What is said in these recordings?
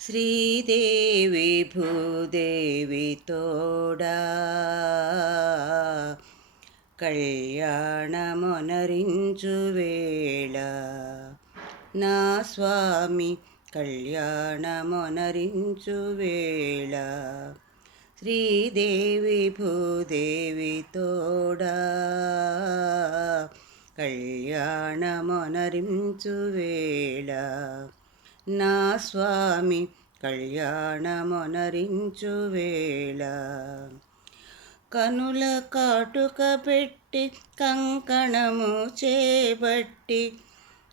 శ్రీదేవి భూదేవి తోడా కళ్యాణమొనరించు వేళ నా స్వామి కళ్యాణమొనరించు వేళ శ్రీదేవి భూదేవి తోడా కళ్యాణమొనరించు వేళ నా స్వామి కళ్యాణమొనరించు వేళ కనుల కాటుక పెట్టి కంకణము చేపట్టి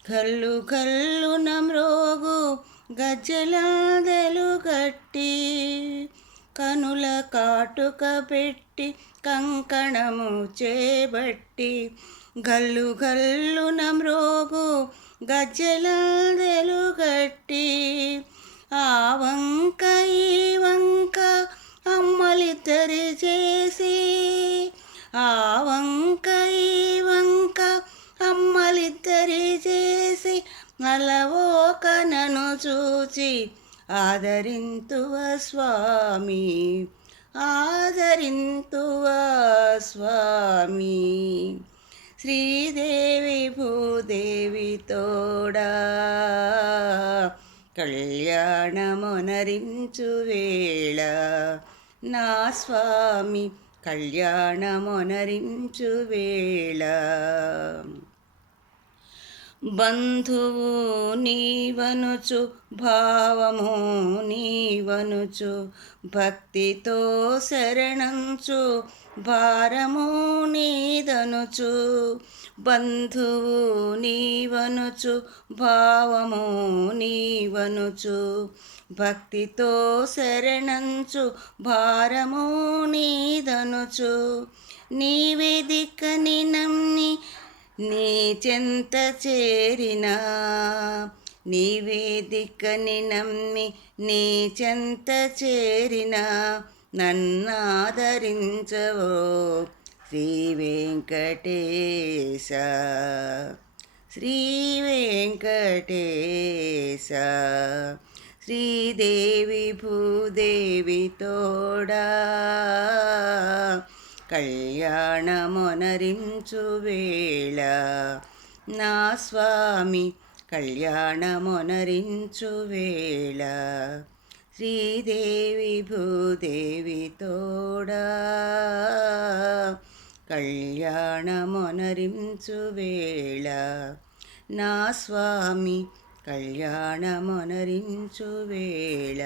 కల్లు కల్లున మ్రోగు గజ్జెలాదెలు కట్టి కనుల కాటుక పెట్టి కంకణము చేపట్టి గల్లు గల్లున మ్రోగు గజ్జెలాదెలు కట్టి ఆ వంక ఈ వంక అమ్మలిద్దరి చేసి ఆ వంక ఈ వంక అమ్మలిద్దరి చేసి అలవోకనను చూచి ఆదరింతువ స్వామి ఆదరింతువ స్వామి శ్రీదేవి భూదేవి తోడా కళ్యాణమొనరించు వేళ నా స్వామి కళ్యాణమొనరించు వేళ బంధువు నీవనుచు భావము నీవనుచు భక్తితో శరణంచు భారము నీదనుచు బంధువు నీవనుచు భావము నీవనుచు భక్తితో శరణంచు భారము నీదనుచు నీవే దిక్కని నమ్మి నీ చెంత చేరినా నీవే దిక్కని నమ్మి నీ చెంత చేరినా నన్నాదరించవో శ్రీ వెంకటేశ శ్రీ వెంకటేశ శ్రీదేవి భూదేవి తోడా కళ్యాణమొనరించు వేళ నా స్వామి కళ్యాణమొనరించు వేళ శ్రీదేవి భూదేవి తోడా కళ్యాణమొనరించు వేళ నా స్వామి కళ్యాణమొనరించు వేళ